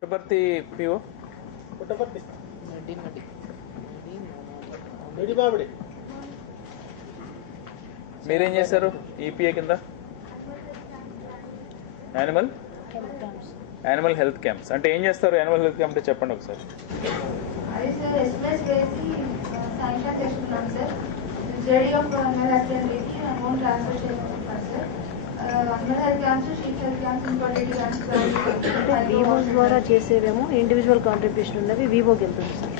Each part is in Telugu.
పుట్టపర్తి పిఓ పుట్టపర్తి మీరేం చేశారు ఈపీఏ కింద? యానిమల్ హెల్త్ క్యాంప్స్ అంటే ఏం చేస్తారు? యానిమల్ హెల్త్ క్యాంప్ అంటే చెప్పండి ఒకసారి. వివోస్ ద్వారా చేసేవేమో ఇండివిజువల్ కాంట్రిబ్యూషన్ ఉన్నవి వివోకి వెళ్తుంది sir.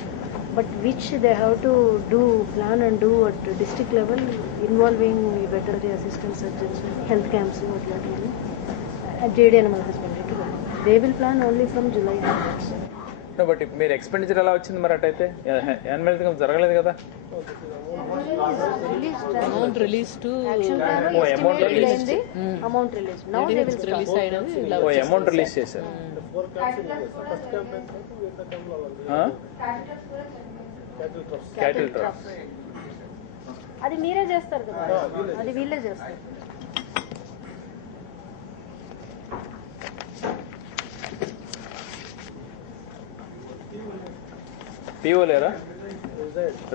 But which they have to do plan and do at district level involving veterinary assistant surgeons, health camps అట్లాంటివన్నీ జేడీ అనిమల్ హస్బెండరీకి they will plan only from July onwards. But మీరు ఎక్స్పెండిచర్ ఎలా వచ్చింది మరి? అటైతే యానిమల్ హెల్త్ క్యాంప్ జరగలేదు కదా? Amount release to amount release amount release చేశారు. క్యాటిల్ ట్రస్ట్ అది మీరే చేస్తారు కదా, అది వీళ్ళే చేస్తారు. పిఓ లేరా?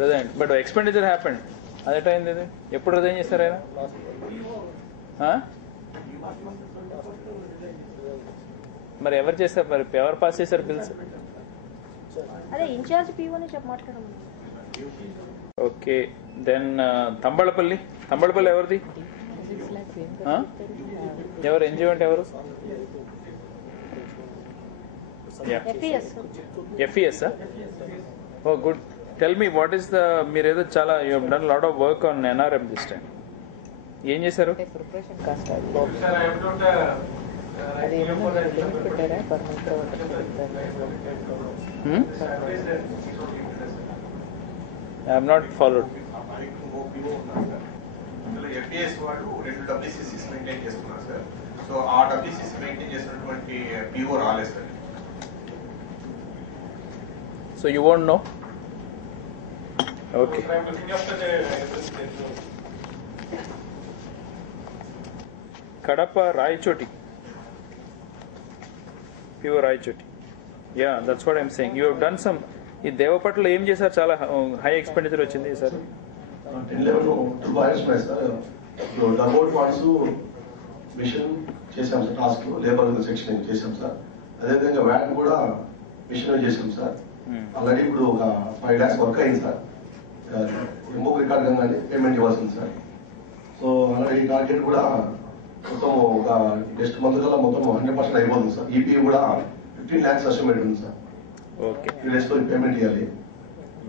రిజైన్. But expenditure happened. అది ఎట్ అయింది? ఇది ఎప్పుడు రిజైన్ చేస్తారు ఆయన? మరి ఎవరు చేస్తారు? మరి ఎవరు పాస్ చేశారు బిల్స్? అదే ఇన్ఛార్జ్ పిఓని చెప్పి మాట్లాడము. ఓకే. దెన్ తంబళపల్లి ఎవరిది? ఎవరు ఎన్జిఓ అంటే ఎవరు? FES. Oh, good. Tell me, what is the మీరు ఏదో చాలా you have done a lot of work on NRM this time. ఏం చేశారు? ప్రిపరేషన్ కాస్ట్ అది లిమిట్ పెట్టారా per I have not followed. FDS వాళ్ళు 2 WCCs మెయింటైన్ చేస్తున్నారు సార్. సో ఆ WCC మెయింటైన్ చేసినటువంటి PO రాలేదు sir. So you won't know? Okay. Kadapa Raichoti. PO Raichoti. Yeah, that's what I'm saying. You have done some. ఈ దేవపట్ల ఏం చేశారు? చాలా హై ఎక్స్పెండిచర్ వచ్చింది సార్. 10 లెవెల్ 2 బాయ్స్ ఉన్నాయి సార్. డబోట్ వాట్స్ మిషన్ చేశాం సార్. టాస్క్ లేబర్ సెక్షన్ చేశాం సార్. అదేవిధంగా వ్యాన్ కూడా మిషన్ చేశాం సార్. ఆల్రెడీ ఇప్పుడు ఒక 5 lakhs వర్క్ అయింది సార్. ఎంఓ రికార్డ్ కానీ పేమెంట్ ఇవ్వాల్సింది సార్. సో ఆల్రెడీ టార్గెట్ కూడా మొత్తం ఒక నెక్స్ట్ మంత్ కల్లా మొత్తం 100% అయిపోతుంది సార్. ఈపీ కూడా 15 lakhs ఎస్టిమేట్ ఉంది సార్. ఓకే. 3 days లో పేమెంట్ ఇవ్వాలి.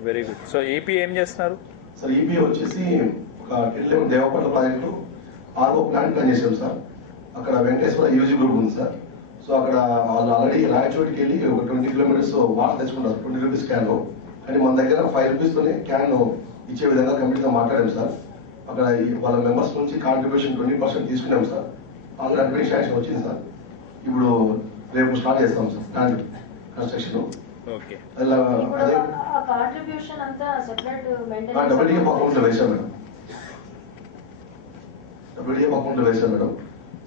Very good. సో ఈపీ ఏం చేస్తున్నారు సార్? ఈపీ వచ్చేసి ఒక 10 level Devapatla project RO plant plan చేశాం సార్. అక్కడ వెంకటేశ్వర యూజీ గ్రూప్ ఉంది సార్. సో అక్కడ వాళ్ళు ఆల్రెడీ రాయచోటికి వెళ్ళి ఒక 20 kilometers వాటర్ తెచ్చుకుంటారు 20 rupees క్యాన్. కానీ మన దగ్గర 5 rupees తోనే క్యాన్ ఇచ్చే విధంగా కంపెనీతో మాట్లాడాం సార్. అక్కడ వాళ్ళ మెంబర్స్ నుంచి కాంట్రిబ్యూషన్ 20% తీసుకున్నాం సార్. ఆల్రెడీ అడ్మినిస్ట్రేషన్ వచ్చింది సార్. ఇప్పుడు రేపు స్టార్ట్ చేస్తాం సార్ ప్లాంట్ కన్స్ట్రక్షన్. ఓకే. అదే కాంట్రిబ్యూషన్ అంతా సెపరేట్ డబ్ల్యూడిఎఫ్ అకౌంట్ లో వేసాం మేడం. డబ్ల్యూడిఎఫ్ అకౌంట్ లో వేసాం మేడం.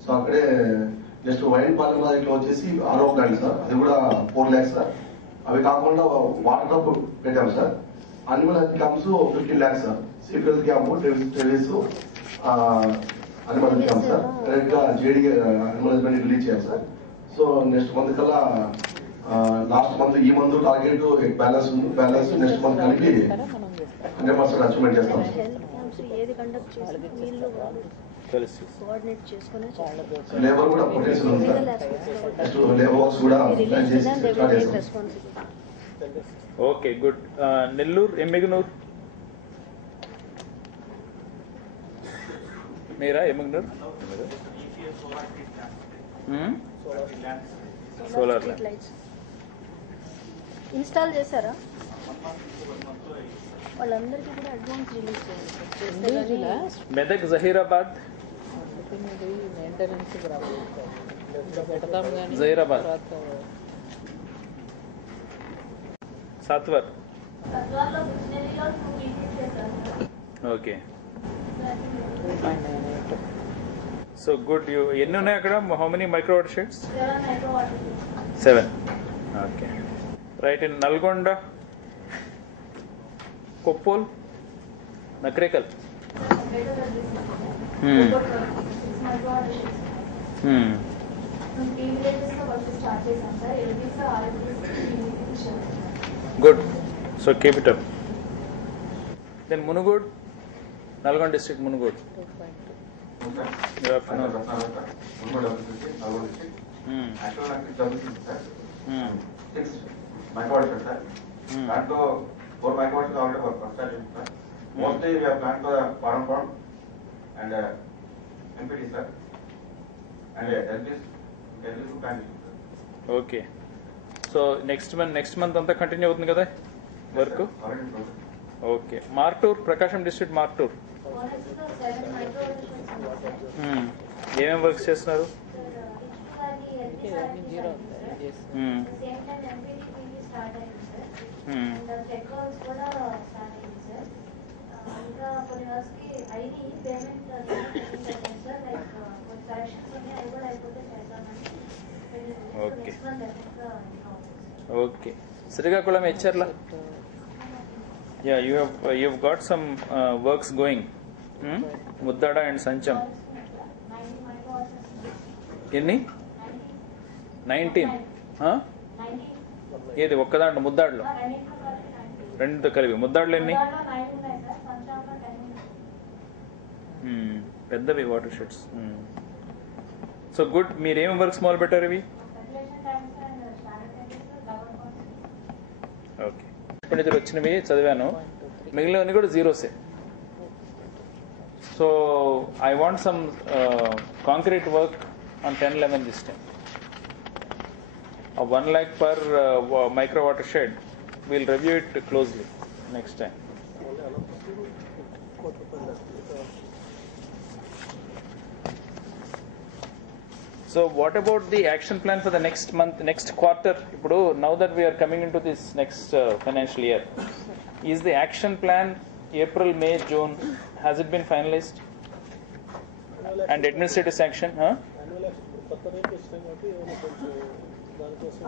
సో అక్కడే జస్ట్ వైన్ పాలెం ప్రాజెక్ట్ లో వచ్చేసి ఆర్ఓ ప్లాంట్ సార్. అది కూడా 4 lakhs సార్. అవి కాకుండా వాటర్ డ్రాప్ పెట్టాం sir. Animal health camps 15 lakhs sir. సీఫ్ హెల్త్ క్యాంప్ టెరీస్ animal health camp sir. Correct గా జేడీ అనిమల్ హెల్త్ రిలీజ్ చేయాలి సార్. సో నెక్స్ట్ మంత్ కల్లా లాస్ట్ మంత్ ఈ మంత్ టార్గెట్ బ్యాలెన్స్ ఉంది. బ్యాలెన్స్ నెక్స్ట్ మంత్ కలిపి 100% అచీవ్మెంట్ చేస్తాం సార్. ఏది కండక్ట్ చేసి వీళ్ళు తెలుసు. కోఆర్డినేట్ చేసుకునే లేబర్ కూడా పొటెన్షియల్ ఉంది సార్. నెక్స్ట్ లేబర్ వర్క్స్ కూడా ప్లాన్ చేసి స్టార్ట్ చేస్తాం. Okay, good. నెల్లూరు ఎమ్మిగనూరు మీరా? ఎమ్మిగనూరు సోలార్ లైట్స్ ఇన్స్టాల్ చేశారా? వాళ్ళందరికీ కూడా అడ్వాన్స్ రిలీజ్ చేయాలి. మెదక్ జహీరాబాద్ మెయింటెనెన్స్ పెడతాం కానీ జహీరాబాద్ సాత్వర్. ఓకే. So good. ఎన్ని ఉన్నాయి అక్కడ? How many micro watersheds? 7. Okay right. In Nalgonda, Koppol, Nakrekal. Good. So keep it up. Then Munugode, Nalgonda district Munugode. Good afternoon. దాంట్లో 4 మైక్రోవాట్స్ already first sir. Mostly we have planned for Param and MPD sir and LPs plan sir. Okay. So next month అంతా కంటిన్యూ అవుతుంది కదా వర్క్? ఓకే. మార్టూర్, ప్రకాశం డిస్ట్రిక్ట్ మార్టూర్. ఏమేమి వర్క్స్ చేస్తున్నారు? Okay okay. Srikakulam, Etcherla. Yeah, you've got some works going. Muddada and Sancham. ఎన్ని? 19. ఏది ఒక్కదాంట్లో ముద్దాడులో? రెండుతో కలిపి ముద్దాడులో ఎన్ని? పెద్దవి వాటర్ షెడ్స్. So good. మీరేం వర్క్స్ మొదలు పెట్టారు ఇవి? ఓకే. ఎక్స్పెండిచర్ వచ్చినవి చదివాను, మిగిలినవన్నీ కూడా జీరోసే. So I want some concrete work on 10-11 this time. 1 lakh per micro watershed. We'll review it closely next time. So what about the action plan for the next month, next quarter? Now that we are coming into this next financial year, is the action plan April, May, June, has it been finalized? And administrative sanction,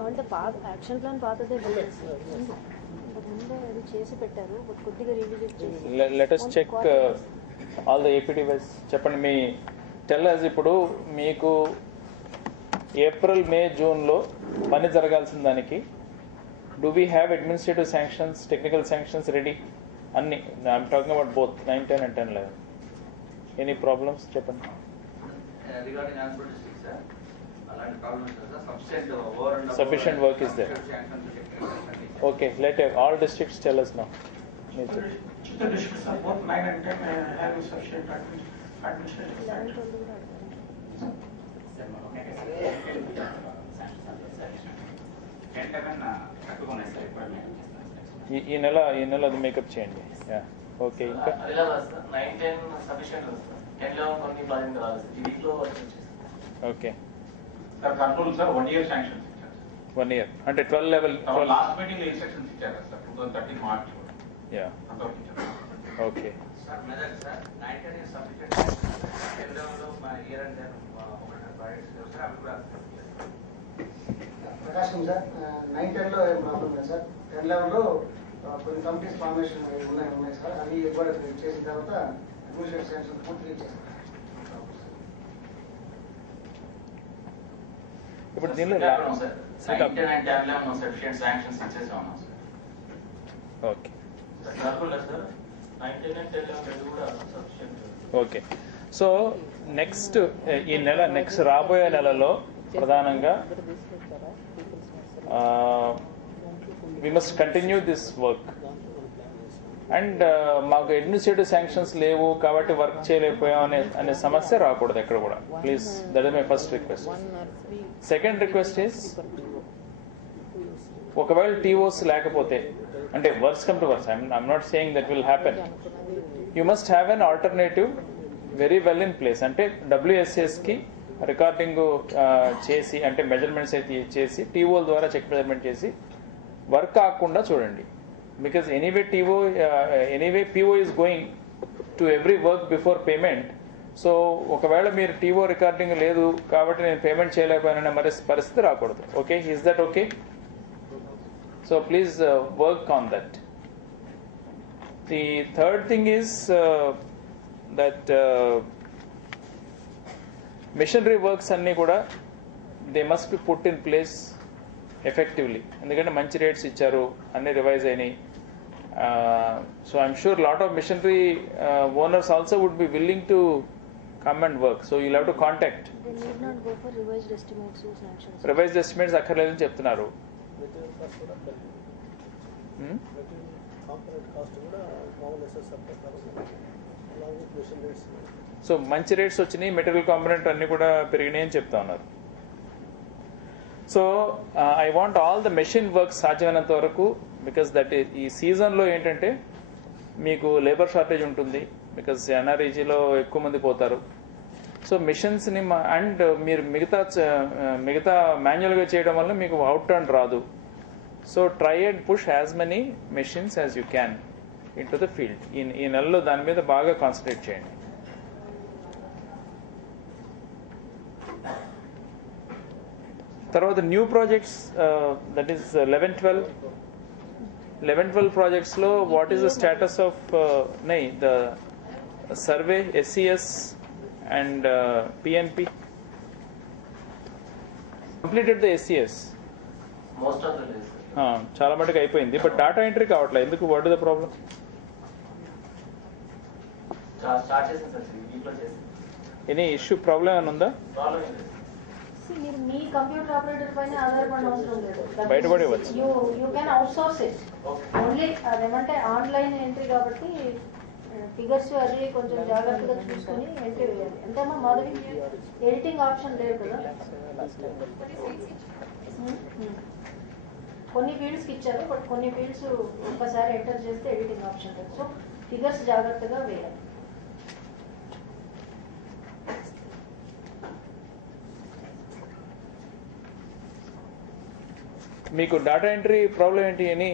అంటే యాక్షన్ ప్లాన్ పాతదే ముందే అది చేసి పెట్టారు, కొద్దిగా రివిజిట్ చేసి. Let us check all the APT wise. చెప్పండి మీ tell us ఇప్పుడు మీకు ఏప్రిల్, మే, జూన్లో పని జరగాల్సిన దానికి do we have administrative sanctions, technical sanctions ready? అన్ని. I'm talking about both 9, 10 and 10, 11. Any problems? చెప్పండి. Regarding Nagpur district, sir, అలాంటి problems sir, sufficient work is there. Okay, let all districts tell us now. Chittor district, sir, both 9 and 10 have sufficient administrative. ఈ నెల అది మేకప్ చేయండి. ఓకే. ఇంకా 9-10 సఫిషియెంట్ వస్తుంది, 10-11 కొన్ని ప్రాజెక్ట్ రాలేదు. ఈ వీక్ లో okay. Sir control sir 1 year sanctions ఇచ్చారు. 1 year అంటే 12 level. లాస్ట్ మీటింగ్ లో ఇన్స్ట్రక్షన్స్ ఇచ్చారు సార్ 2013 మార్చ్. అంతవరకు ఇచ్చారు. Okay sir. Medak sir 9-10 is sufficient. 10-11 లో మా ఇయర్ అండ్ దెన్ ఒక ప్రాజెక్ట్స్ సార్ అవి కూడా ప్రకాశం సార్ 9-10 లో ఏం ప్రాబ్లం లేదు సార్. 10-11 లో కొన్ని కమిటీస్ ఫార్మేషన్ ఉన్నాయి సార్. అవి కూడా చేసిన తర్వాత అడ్మినిస్ట్రేటివ్ శాంక్షన్ పూర్తిగా ఇచ్చేస్తారు. ఇప్పుడు దీనిలో సఫిషియెంట్ శాంక్షన్స్ ఇచ్చేసి ఉన్నాం సార్. ఓకే సార్ 9-10 and 10-11 కూడా సఫిషియెంట్. ఓకే. సో నెక్స్ట్ ఈ నెల, నెక్స్ట్ రాబోయే నెలలో ప్రధానంగా we must continue this work and మాకు అడ్మినిస్ట్రేటివ్ శాంక్షన్స్ లేవు కాబట్టి వర్క్ చేయలేకపోయాం అనే సమస్య రాకూడదు ఎక్కడ కూడా. Please, that is my first request. Second request is, ఒకవేళ టీఓస్ లేకపోతే అంటే works come to works, I'm not saying that will happen. You must have an alternative very well in place. అంటే WSSకి రికార్డింగ్ చేసి, అంటే మెజర్మెంట్స్ అయితే చేసి, టీఓల ద్వారా చెక్ మెజర్మెంట్ చేసి వర్క్ కాకుండా చూడండి. Because anyway PO is going to every work before payment. So ఒకవేళ మీరు టీఓ రికార్డింగ్ లేదు కాబట్టి నేను పేమెంట్ చేయలేకపోయాననే మరి పరిస్థితి రాకూడదు. Okay, is that okay? So please work on that. The third thing is that machinery works అన్నీ కూడా they must be put in place effectively. ఎందుకంటే మంచి రేట్స్ ఇచ్చారు, అన్ని రివైజ్ అయినాయి. So I'm sure lot of machinery owners also would be willing to come and work. So you'll have to contact. They need not go for revised estimates or sanctions. Revised estimates అక్కర్లేదని చెప్తున్నారు. సో మంచి రేట్స్ వచ్చినాయి, మెటీరియల్ కాంపోనెంట్ అన్ని కూడా పెరిగినాయి అని చెప్తా ఉన్నారు. So I want all the machine work సాధ్యమైనంత వరకు, బికాస్ దట్ ఈ సీజన్లో ఏంటంటే మీకు లేబర్ షార్టేజ్ ఉంటుంది, బికాస్ ఎన్ఆర్ఈజీలో ఎక్కువ మంది పోతారు. సో మిషన్స్ని అండ్ మీరు మిగతా మాన్యువల్గా చేయడం వల్ల మీకు అవుట్ టర్న్ రాదు. So try and push as many machines as you can in to the field. ఈ నెలలో దాని మీద బాగా కాన్సన్ట్రేట్ చేయండి. తర్వాత న్యూ ప్రాజెక్ట్స్, దట్ ఈస్ 11-12 ప్రాజెక్ట్స్లో what is the status of the survey SCS and PNP? Completed the SCS. Most of the days చాలా మటుకు అయిపోయింది, బట్ డాటా ఎంట్రీ కావట్లేదు. ఎందుకు? What is the problem? Start చేసాను సార్, వీక్లో చేసాను. ఎనీ ఇష్యూ, ప్రాబ్లం ఏమైనా ఉందా? ప్రాబ్లం ఏం లేదు. మీరు మీ కంప్యూటర్ ఆపరేటర్ పైన ఆధారపడిన అవసరం లేదు. బయటపడి ఇవ్వచ్చు. You can out source it only. అదేమంటే ఆన్లైన్ ఎంట్రీ కాబట్టి ఫిగర్స్ అది కొంచెం జాగ్రత్తగా చూసుకొని ఎంట్రీ వేయాలి. ఎంతమ్మా మాధవి? ఎడిటింగ్ ఆప్షన్ లేదు కదా. కొన్ని ఫీల్డ్స్కి ఇచ్చారు, బట్ కొన్ని ఫీల్డ్స్ ఒక్కసారి ఎంటర్ చేస్తే ఎడిటింగ్ ఆప్షన్ లేదు. సో ఫిగర్స్ జాగ్రత్తగా వేయాలి. మీకు డాటా ఎంట్రీ ప్రాబ్లం ఏంటి అని?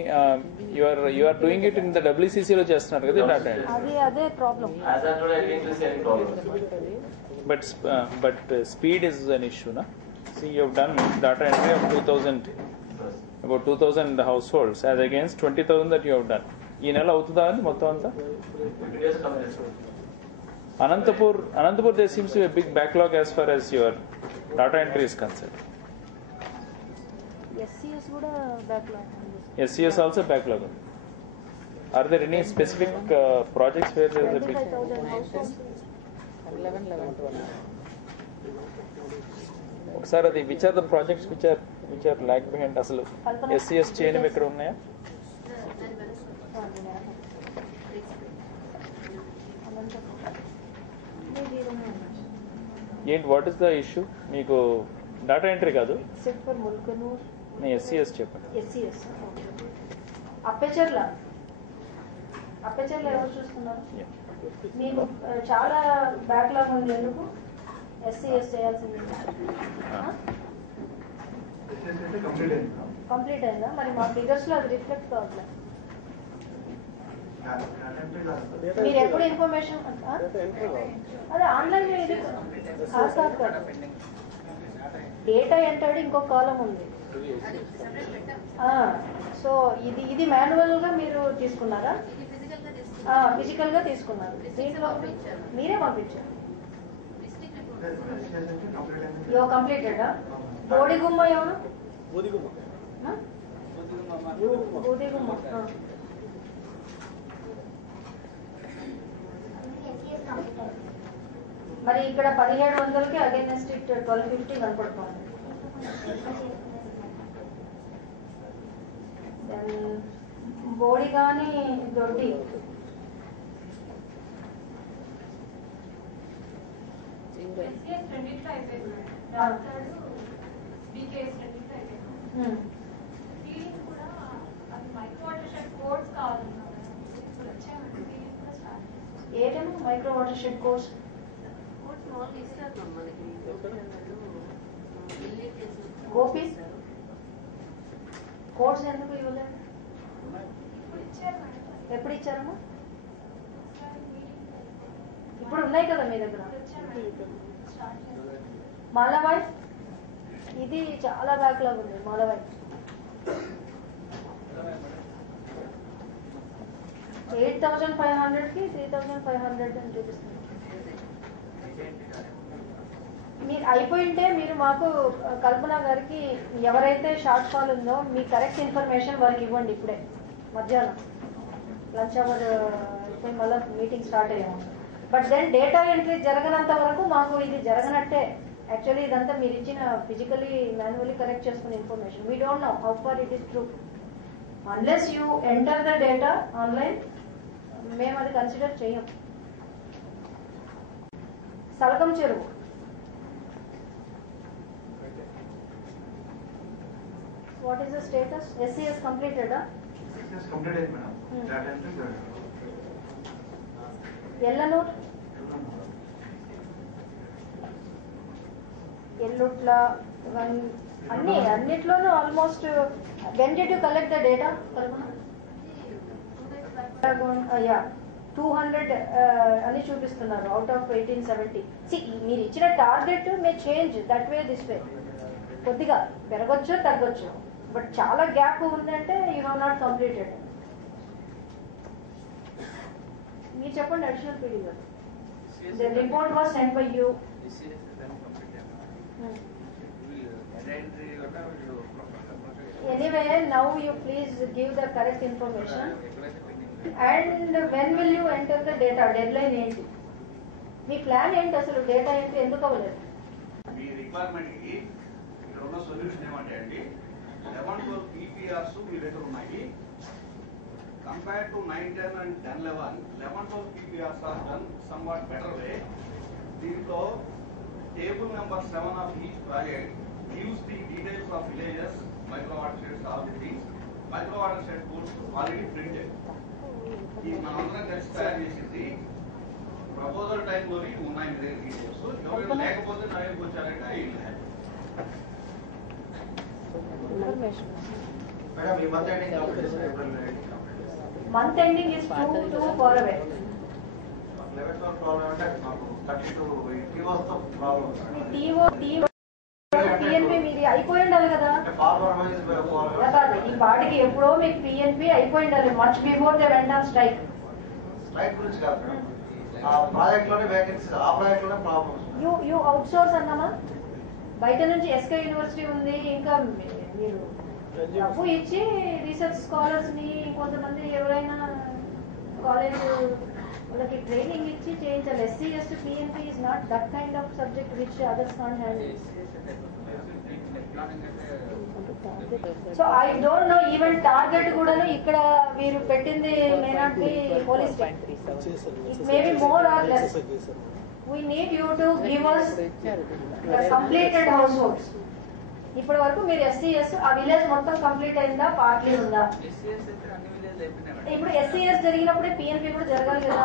You are doing it in the WCCలో చేస్తున్నారు కదా డాటా ఎంట్రీ. అదే problem. As of today, I didn't see any problem. But speed is an issue, na? See, you have done data entry of 2,000, about 2,000 households, as against 20,000 that you have done. ఈ నెల అవుతుందా అది మొత్తం అంతా? Videos come this way. Anantapur, there seems to be a big backlog as far as your data entry is concerned. SCS కూడా బ్యాక్లాగ్ ఉంది. SCS also backlog. Are there any specific projects where there is a big? 25,000 households. 11. ఒకసారి అది which are the projects which are lag behind? అసలు SCS చేయనివి ఎక్కడ ఉన్నాయా? ఏంటి, వాట్ ఇస్ ద ఇష్యూ? మీకు డాటా ఎంట్రీ కాదు, ఎక్సెప్ట్ ఫర్ ముల్కనూర్. నేను SCS చెప్పండి. SCS అప్పచెర్ల ఎవరు చూస్తున్నారు? మీకు చాలా బ్యాక్లాగ్ ఉంది. ఎందుకు SCS చేయాల్సింది? కంప్లీట్ అయిందా? మరి మా ఫిగర్స్ లో అది రిఫ్లెక్ట్ కావట్లేదు. మీరు ఎప్పుడు ఇన్ఫర్మేషన్ అదే ఆన్లైన్ ఇది కాదు. డేటా ఎంటర్డ్ ఇంకొక కాలం ఉంది. సో ఇది మాన్యువల్ గా మీరు తీసుకున్నారా? ఫిజికల్ గా తీసుకున్నారు. దీంట్లో మీరే పంపించారు. యో కంప్లీటెడా? బోడిగుమ్మ ఎవరు? బూదిగుమ్మ. మరి ఇక్కడ 1700కి అగైనెస్ట్ 1250 కనపడుతుంది. బోడి కానీ దొడ్డి ఏటేమో micro watershed course Gopi course ఎందుకు ఇవ్వలేదు? ఎప్పుడు ఇచ్చారమ్మా? ఇప్పుడు ఉన్నాయి కదా మీ దగ్గర. మాలవాయ్ ఇది చాలా బ్యాక్లాగ్ ఉంది. మాలవాయ్ 8,500కి 3,500 అని చూపిస్తుంది. మీరు అయిపోయింటే మీరు మాకు కల్పన గారికి ఎవరైతే షార్ట్ ఫాల్ ఉందో మీ కరెక్ట్ ఇన్ఫర్మేషన్ వారికి ఇవ్వండి ఇప్పుడే మధ్యాహ్నం లంచ్ అవర్ అయిపోయి మళ్ళీ మీటింగ్ స్టార్ట్ అయ్యాము. బట్ దెన్ డేటా ఎంట్రీ జరగనంత వరకు మాకు ఇది జరగనట్టే. యాక్చువల్లీ ఇదంతా మీరు ఇచ్చిన ఫిజికలీ మాన్యువల్లీ కరెక్ట్ చేసుకున్న information we don't know how far it is true. Unless you enter the data online మేము అది కన్సిడర్ చేయం. సలకం చెరువు what is the status? SCS completed? SCS completed, madam. Data entry good. Ellanur? Ellutla, అన్నిట్లోనూ almost. when did you collect the data? Yeah, 200 అని చూపిస్తున్నారు అవుట్ ఆఫ్ 1870. మీరు ఇచ్చిన target May change that way this way, కొద్దిగా పెరగొచ్చు తగ్గొచ్చు, బట్ చాలా గ్యాప్ ఉందంటే యూ హ్యావ్ నాట్ కంప్లీటెడ్. మీరు చెప్పండి అడిషనల్ పీడీ గారు. The report was send by you. Anyway now you please give the correct information. And when will you enter the data? Dead line ఏంటి? మీ ప్లాన్ ఏంటి అసలు? డేటా ఏంటి ఎందుకు అవ్వలేదు? మీ రిక్వైర్మెంట్ కి ఇక్కడ ఉన్న సొల్యూషన్ ఏమంటే అండి, 11 పీపీఆర్స్ మీ దగ్గర ఉన్నాయి. Compare to 9, 10 and 10, 11 PPRs are done somewhat better way. దీంట్లో table number 7 of each project gives the details of villages, micro watershed, all the things. Micro watershed course already printed. ఇది మనందరం కలిసి తయారు చేసింది. ప్రపోజల్ టైంలోని ఉన్నాయి మీ దగ్గర డీటెయిల్స్. ఎవరైనా లేకపోతే నా దగ్గరకు వచ్చారంటే మేడం ఈ month ending month ending is too far away. 11th problem అంటే మాకు 32 టీఓస్ తో ప్రాబ్లం. పిఎన్పి మీది అయిపోయి ఉండాలి కదా. ఈ పాటికి ఎప్పుడో మీకు పిఎన్పి అయిపోయి ఉండాలి. Much before they went on strike. Strike గురించి కాదు మేడం, ఆ ప్రాజెక్ట్ లోనే వేకెన్సీ, ఆ ప్రాజెక్ట్ లోనే ప్రాబ్లమ్స్. యూ అవుట్ సోర్స్ అన్నామా? బయట నుంచి ఎస్కే యూనివర్సిటీ ఉంది, ఇంకా మీరు డబ్బు ఇచ్చి రీసెర్చ్ స్కాలర్స్ ని కొంతమంది ఎవరైనా కాలేజ్ వాళ్ళకి ట్రైనింగ్ ఇచ్చి చేయించాలి. SC ST PNP is not that kind of subject which others can't handle. So I don't know, even target కూడా ఇక్కడ మీరు పెట్టింది may not be holistic. It may be more or less. We need you to give us the completed households. ఇప్పటి వరకు మీరు SCS ఆ విలేజ్ మొత్తం కంప్లీట్ అయిందా, పార్ట్లీ ఉందా? ఇప్పుడు SCS జరిగినప్పుడే PNP కూడా జరగాలి కదా.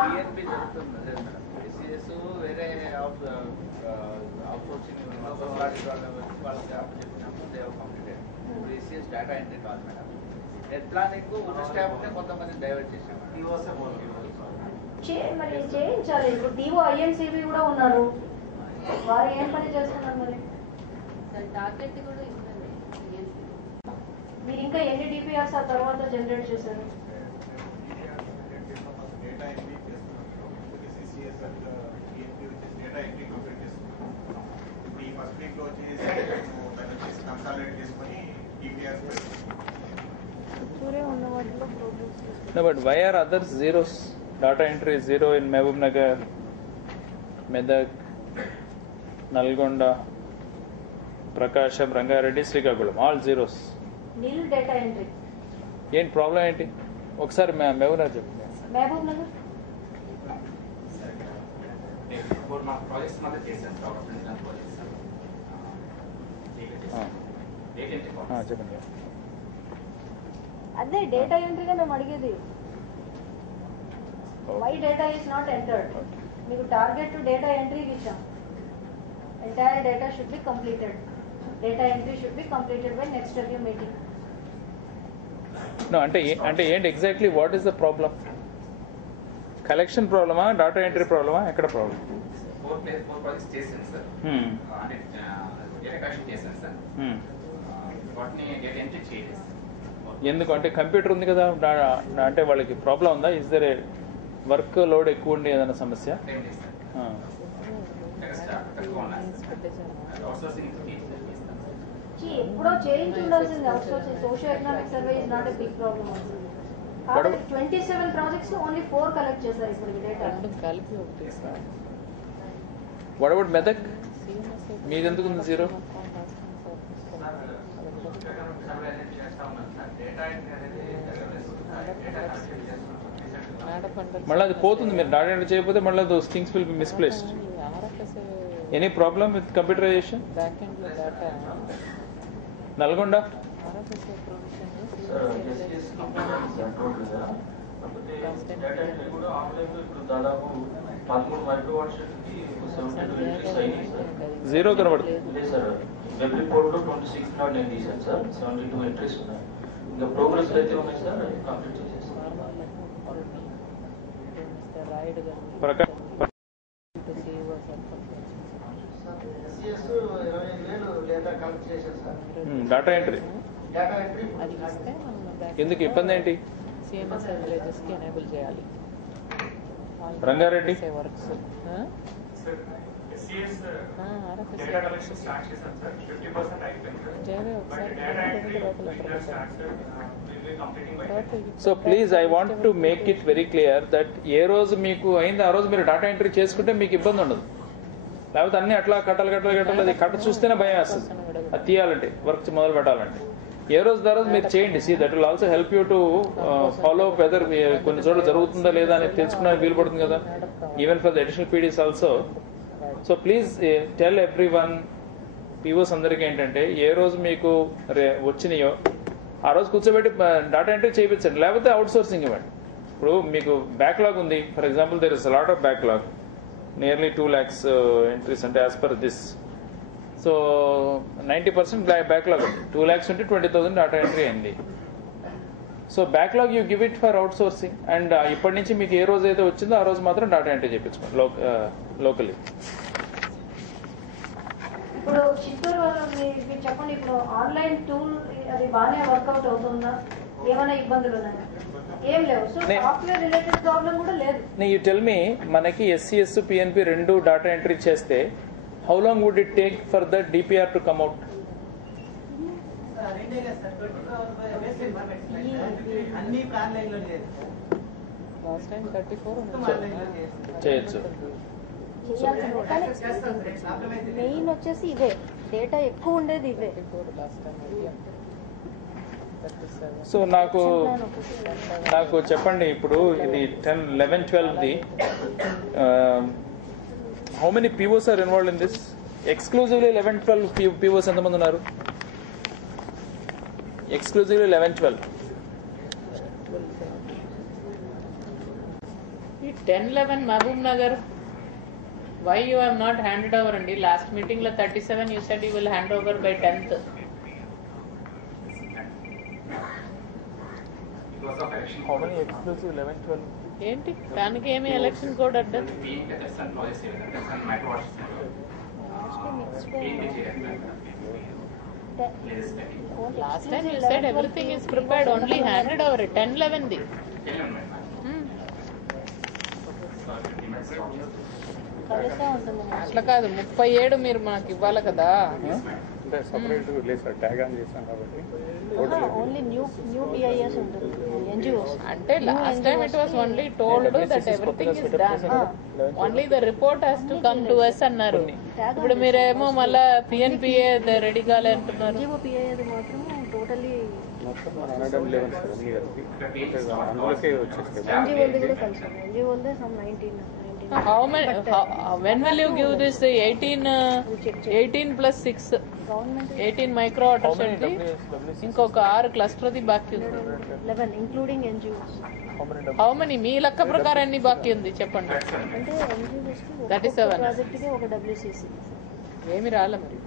డేటా ఎంట్రీ కాదు మేడం. ఎట్లానిక్ ఉన్న స్టాఫ్ కొంతమంది డైవర్ట్ చేసాం. మరి చేయించాలి. ఇప్పుడు డిఓ INCB కూడా ఉన్నారు, వారు ఏం పని చేస్తున్నారు? మరి టార్గెట్ కూడా మీరు ఇంకా ఎన్ని DPRs ఆ తర్వాత జనరేట్ చేశారు? No, but why are others zeros? Data entry is 0 in Mehboob Nagar, Medak, Nalgonda, Prakasham, Rangareddy, Srikakulam, all zeros. Nil data entry. ఏం ప్రాబ్లం ఏంటి? ఒకసారి మహబూబ్ నగర్ చెప్పండి. మహబూబ్ నగర్ మా ప్రాజెక్ట్స్ మధ్య చేశాను సార్, చెప్పండి. అదే డేటా ఎంట్రీగా మేము అడిగేది. Why data is not entered? మీకు టార్గెట్ డేటా ఎంట్రీకి ఇచ్చాం. Entire data should be completed. Data entry should be completed by next review meeting. No, అంటే ఏంటి exactly what is the problem? Collection ప్రాబ్లమా, డేటా ఎంట్రీ ప్రాబ్లమా, ఎక్కడ ప్రాబ్లం? 4 ప్రాజెక్ట్స్ చేశాను సార్. అంటే డేటా కలెక్షన్ చేశాను సార్. వాటిని డేటా ఎంట్రీ చేయలేదు. ఎందుకంటే కంప్యూటర్ ఉంది కదా, అంటే వాళ్ళకి ప్రాబ్లం ఉందా? ఇస్ దర్ వర్క్ లోడ్ ఎక్కువ ఉండి ఏదైనా సమస్య? ఎప్పుడో చేయించి ఉండాల్సింది outsourcing. Socio economic survey is not a big problem. 27 projects only 4 collect చేశారు ఇప్పుడు డేటా. What about Medak? మీది ఎందుకు ఉంది 0? మళ్ళీ అది పోతుంది. మీరు డాటా ఎంట్రీ చేయకపోతే మళ్ళీ those things will be misplaced. Any problem with computerization? Nalgonda zero కనబడుతుంది. వెబ్ రిపోర్ట్ లో 26 నాట్ నేను తీసాను సార్. 72 ఎంట్రీస్ ఉన్నాయి. ఇంకా ప్రోగ్రెస్ అయితే ఉన్నాయి సార్, కంప్లీట్ చేసేస్తాను. SCS 25,000 డేటా కలెక్ట్ చేశారు sir. Data entry data entry ఎందుకు ఇబ్బంది ఏంటి? CMS విలేజెస్ కి ఎనేబుల్ చేయాలి. రంగారెడ్డి డేటా కలెక్షన్ స్టార్ట్ చేశాం సార్. 50% అయిపోయింది. So please I want to make it very clear that ఏ రోజు మీకు అయింది ఆ రోజు మీరు డాటా ఎంట్రీ చేసుకుంటే మీకు ఇబ్బంది ఉండదు. లేకపోతే అన్ని అట్లా కట్టాలి అది కట్ట చూస్తేనే భయం వేస్తుంది. అది తీయాలంటే వర్క్ మొదలు పెట్టాలంటే ఏ రోజు దా రోజు మీరు చేయండి. See that will also help you to follow whether కొన్ని చోట్ల జరుగుతుందా లేదా అని తెలుసుకోవడానికి వీలు పడుతుంది కదా, even for the additional PDs also. So please tell everyone, POs అందరికీ ఏంటంటే ఏ రోజు మీకు వచ్చినాయో ఆ రోజు కూర్చోబెట్టి డాటా ఎంట్రీ చేయించండి, లేకపోతే అవుట్ సోర్సింగ్ ఇవ్వండి. ఇప్పుడు మీకు బ్యాక్లాగ్ ఉంది, for example there is lot of backlog, nearly 2 lakhs entries అంటే as per this. So 90% backlog ఉంది. 2 lakhs ఉంటే 20,000 డాటా ఎంట్రీ అయింది. So backlog you give it for outsourcing. And ఇప్పటి నుంచి మీకు ఏ రోజు అయితే వచ్చిందో ఆ రోజు మాత్రం డాటా ఎంట్రీ చేయించుకోండి లోకలీ. ఇప్పుడు చిత్తూరు వాళ్ళు మీరు చెప్పండి, ఇప్పుడు ఆన్లైన్ టూల్ అది బాగానే వర్కౌట్ అవుతుందా? ఏమైనా ఇబ్బందులు ఉన్నాయా? ఏం లేవు. సో సాఫ్ట్వేర్ రిలేటెడ్ ప్రాబ్లం కూడా లేదు. యూ టెల్ మీ, మనకి SCS PNP రెండు డాటా ఎంట్రీ చేస్తే how long would it take for the DPR to come out? చేయొచ్చు. మెయిన్ వచ్చేసి ఇవే డేటా ఎక్కువ ఉండేది ఇవే. సో నాకు చెప్పండి, ఇప్పుడు ఇది 10, 11, 12ది how many POs are involved in this? Exclusively 11, 12 POs ఎంతమంది ఉన్నారు? Exclusively 11, 12. 10, 11 Mahabubnagar. Why you have not handed over? And last meeting la 37 you said you will hand over by 10th. How many exclusive 11, 12? ఏంటి దానికి ఏమి ఎలక్షన్ కోడ్ అడ్డ? Last time you said everything is prepared, only handed over 10, 11 the. అట్లా కాదు, 37 మీరు మనకి ఇవ్వాలి కదా. ఓన్లీ న్యూ BIS ఉంటుంది, NGOs. అంటే last time it was only told that everything is done, only the report has to come to us అన్నారు. ఇప్పుడు మీరేమో మళ్ళా PNPA రెడీ కాలే అంటున్నారు. NGO PIA మాత్రం టోటల్లీ NGO కూడా కలిసి NGO some 19. How many? When will you give this 18 plus 6? 18 micro watershed. ఇంకొక 6 క్లస్టర్ ది బాకీ ఉంది. 11 ఇంక్లూడింగ్ NGOs. How many? మీ లెక్క ప్రకారం ఎన్ని బాకీ ఉంది చెప్పండి. అంటే NGOs కి 37 ప్రాజెక్ట్ కి ఒక WCC. ఏమి రాలే మరి.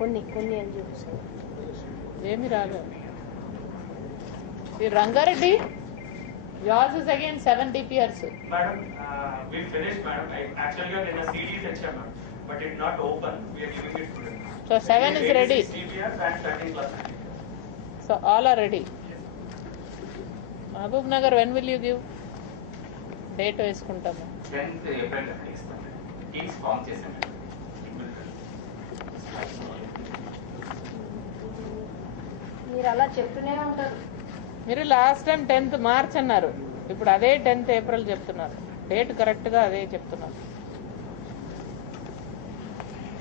కొన్ని NGOs ఏమి రాలే. ఈ Rangareddy yours is again 7 DPRs. Madam, we finished, madam. Actually, in a CD is HM, but it not open. We are giving it to them. So 7 is ready. 6 DPRs and 13 plus. So all are ready. Mahbubnagar when will you give date వేసుకుంటాము 10th April ఇస్తాం. టీమ్స్ ఫామ్ చేసాం. మీరు అలా చెప్తూనే ఉంటారు. మీరు లాస్ట్ టైం 10th March అన్నారు, ఇప్పుడు అదే 10th April చెప్తున్నారు. డేట్ కరెక్ట్ గా అదే చెప్తున్నారు.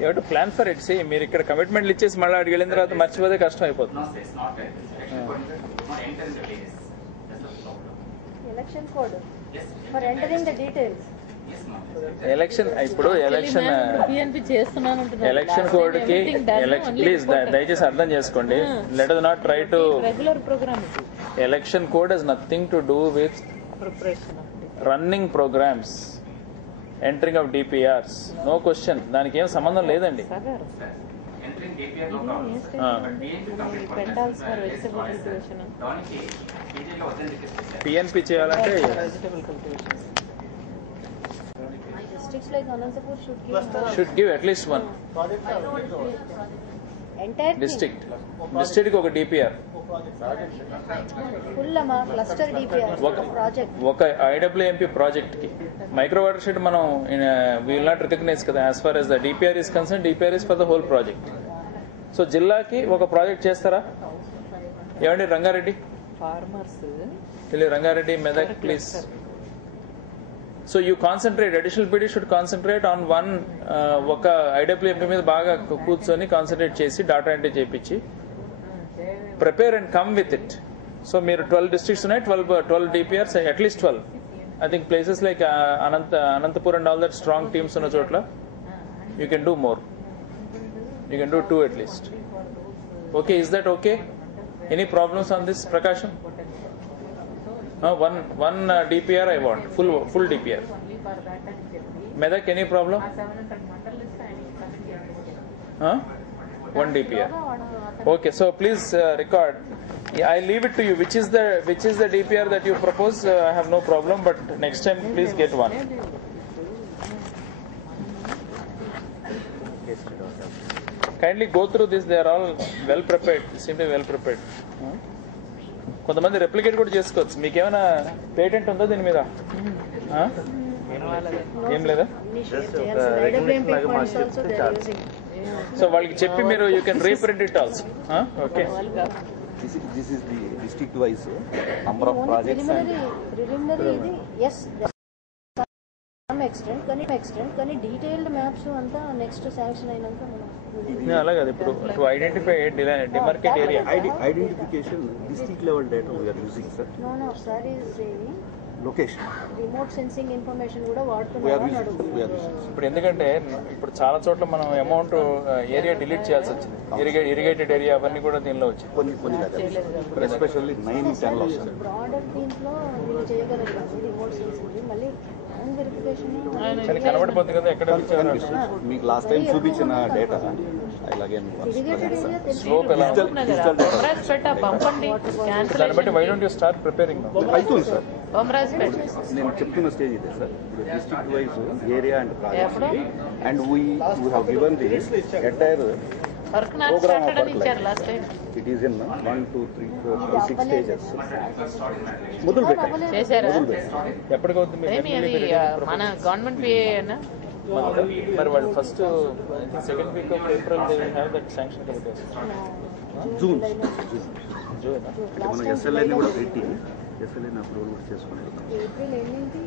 ఏమిటో ప్లాన్ ఫర్ ఇట్. మీరు ఇక్కడ కమిట్మెంట్లు ఇచ్చేసి మళ్ళీ అడిగి వెళ్ళిన తర్వాత మర్చిపోతే కష్టం అయిపోతుంది. Election code for entering the details. Election ఇప్పుడు ఎలక్షన్ కోడ్ కి ప్లీజ్ దయచేసి అర్థం చేసుకోండి. Let us not try to regular program. Election code has nothing to do with running programs, entering of DPRs. No question. దానికి ఏం సంబంధం లేదండి. PNP చేయాలంటే Districts like Anantapur should give at least one. Entire district కి ఒక DPR, full cluster DPR project. ఒక IWMP ప్రాజెక్ట్ కి. మైక్రో వాటర్ షెడ్ మనం we will not recognize కదా. as far as the DPR is concerned, DPR is for the whole project. So జిల్లాకి ఒక ప్రాజెక్ట్ చేస్తారా? ఏమండి Rangareddy, Rangareddy, Medak, please. So you concentrate, additional PD should concentrate on one. ఒక IWMP మీద బాగా కూర్చొని కాన్సన్ట్రేట్ చేసి డాటా ఎంట్రీ చేయించి prepare and come with it. So మీరు 12 districts ఉన్నాయి, 12 DPRs, at least 12. I think places like Anantapur and all that strong teams ఉన్న చోట్ల you can do more. You can do 2 at least. Okay, is that okay? Any problems on this, Prakasham? One DPR I want, full DPR. Medak, any problem? 1 DPR. Okay, so please record. I leave it to you. Which is the DPR that you propose? I have no problem, but next time please get one. Kindly go through this. They are all well prepared. Seem to be well prepared. కొంతమంది రెప్లికేట్ కూడా చేసుకోవచ్చు. మీకేమైనా పేటెంట్ ఉందా దీని మీద? ఏం లేదా? సో వాళ్ళకి చెప్పి మీరు you can reprint it also. Okay, this is the district wise number of projects and extent కానీ డీటెయిల్డ్ మ్యాప్స్ అంతా నెక్స్ట్ శాంక్షన్ అయినాక మనం అలాగే ఇప్పుడు to identify demarcate area identification district level data we are using, sir. No sir is saying location remote sensing information కూడా వాడుతున్నారా అని అడుగుతున్నారు. ఇప్పుడు ఎందుకంటే ఇప్పుడు చాలా చోట్ల మనం అమౌంట్ ఏరియా డిలీట్ చేయాల్సి వచ్చింది. ఇరిగేటెడ్ ఏరియా అవన్నీ కూడా దీనిలో వచ్చాయి. కొన్ని ఎస్పెషల్లీ 9-10 లో వస్తుంది. బ్రాడర్ దీంట్లో మీరు చేయగలరు రిమోట్ సెన్సింగ్ మళ్ళీ కానీ కనబడిపోతుంది కదా ఎక్కడ మీకు లాస్ట్ టైం చూపించిన డేటా దాన్ని బట్టి why don't you start preparing? అవుతుంది సార్, నేను చెప్తున్న స్టేజ్ ఇదే sir. District wise area and projects and we have given the entire program of work like it is in 1, 2, 3, 4, 5, 6 stages. మొదలు పెట్టారు చేశారా? ఎప్పటికవుతుంది మన గవర్నమెంట్ పిఏనా? మరి వాళ్ళు first second week off April they will have that sanction committee. June మనం SLA ని కూడా పెట్టి SLA ని అప్రూవల్ కూడా చేసుకుని ఏప్రిల్ ఏంటి